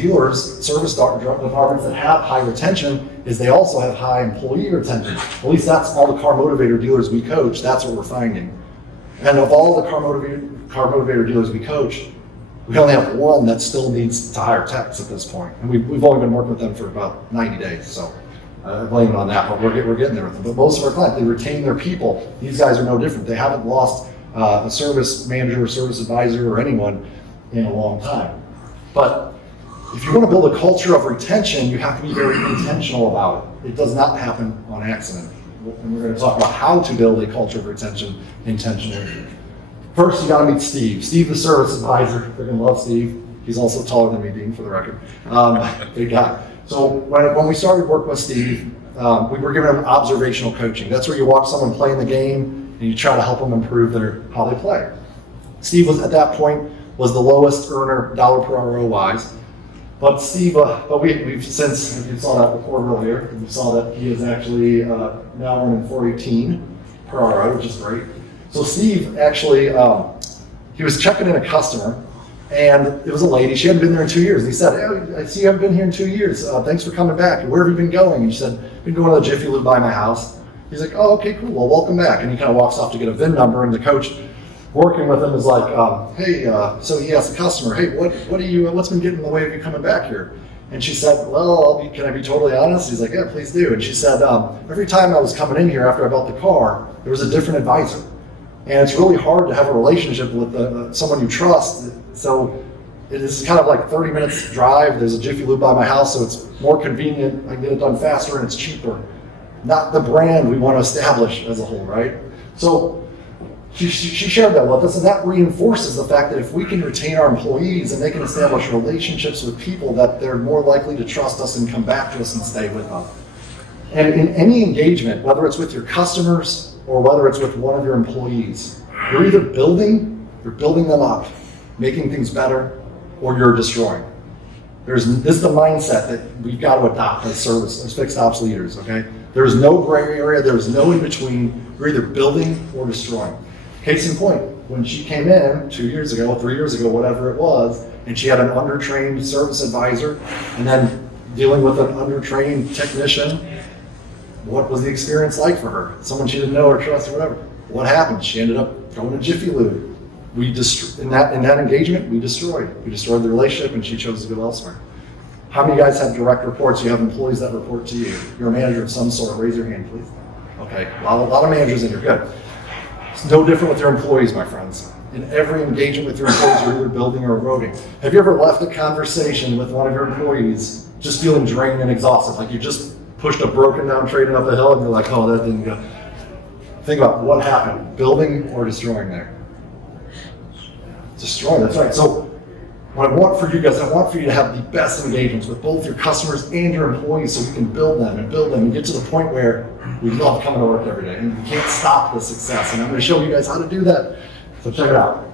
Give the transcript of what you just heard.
Dealers, service departments that have high retention is they also have high employee retention. At least that's all the car motivator dealers we coach, that's what we're finding. And of all the car motivator dealers we coach, we only have one that still needs to hire techs at this point. And we've only been working with them for about 90 days, so I blame it on that, but we're getting there with them. But most of our clients, they retain their people. These guys are no different. They haven't lost a service manager or service advisor or anyone in a long time. But if you want to build a culture of retention, you have to be very intentional about it. It does not happen on accident. And we're going to talk about how to build a culture of retention intentionally. First, you got to meet Steve. Steve, the service advisor. Freaking love Steve. He's also taller than me, Dean, for the record. Big guy. So when we started working with Steve, we were giving him observational coaching. That's where you watch someone playing the game and you try to help them improve how they play. Steve was at that point was the lowest earner dollar per hour wise. But Steve, we've since, if you saw that report earlier, we saw that he is actually now earning $418 per hour, which is great. So Steve actually, he was checking in a customer, and it was a lady. She hadn't been there in 2 years. And he said, "Hey, I see you haven't been here in 2 years. Thanks for coming back. Where have you been going?" And she said, "Been going to the Jiffy Lube by my house." He's like, "Oh, okay, cool. Well, welcome back." And he kind of walks off to get a VIN number, and the coach working with him is like, "Hey," so he asked the customer, "Hey, what's been getting in the way of you coming back here?" And she said, "Well, can I be totally honest?" He's like, "Yeah, please do." And she said, "Every time I was coming in here after I bought the car, there was a different advisor. And it's really hard to have a relationship with someone you trust. So it is kind of like 30 minutes drive. There's a Jiffy Lube by my house, so it's more convenient. I can get it done faster and it's cheaper. Not the brand we want to establish as a whole, right?" So she shared that with us, and that reinforces the fact that if we can retain our employees and they can establish relationships with people, that they're more likely to trust us and come back to us and stay with us. And in any engagement, whether it's with your customers or whether it's with one of your employees, you're either building them up, making things better, or you're destroying. This is the mindset that we've got to adopt as fixed ops leaders, okay? There's no gray area, there's no in between. You're either building or destroying. Case in point, when she came in 2 years ago, 3 years ago, whatever it was, and she had an undertrained service advisor, and then dealing with an undertrained technician, what was the experience like for her? Someone she didn't know or trust or whatever. What happened? She ended up going to Jiffy Lube. In that engagement, we destroyed the relationship, and she chose to go elsewhere. How many of you guys have direct reports? You have employees that report to you. You're a manager of some sort. Raise your hand, please. Okay, a lot of managers in here. Good. It's no different with your employees, my friends. In every engagement with your employees, you're either building or eroding. Have you ever left a conversation with one of your employees just feeling drained and exhausted, like you just pushed a broken down train up a hill and you're like, "Oh, that didn't go." Think about what happened, building or destroying there. Destroying, that's right. So what I want for you guys, I want for you to have the best engagements with both your customers and your employees so we can build them and get to the point where we love coming to work every day and we can't stop the success. And I'm going to show you guys how to do that. So check it out.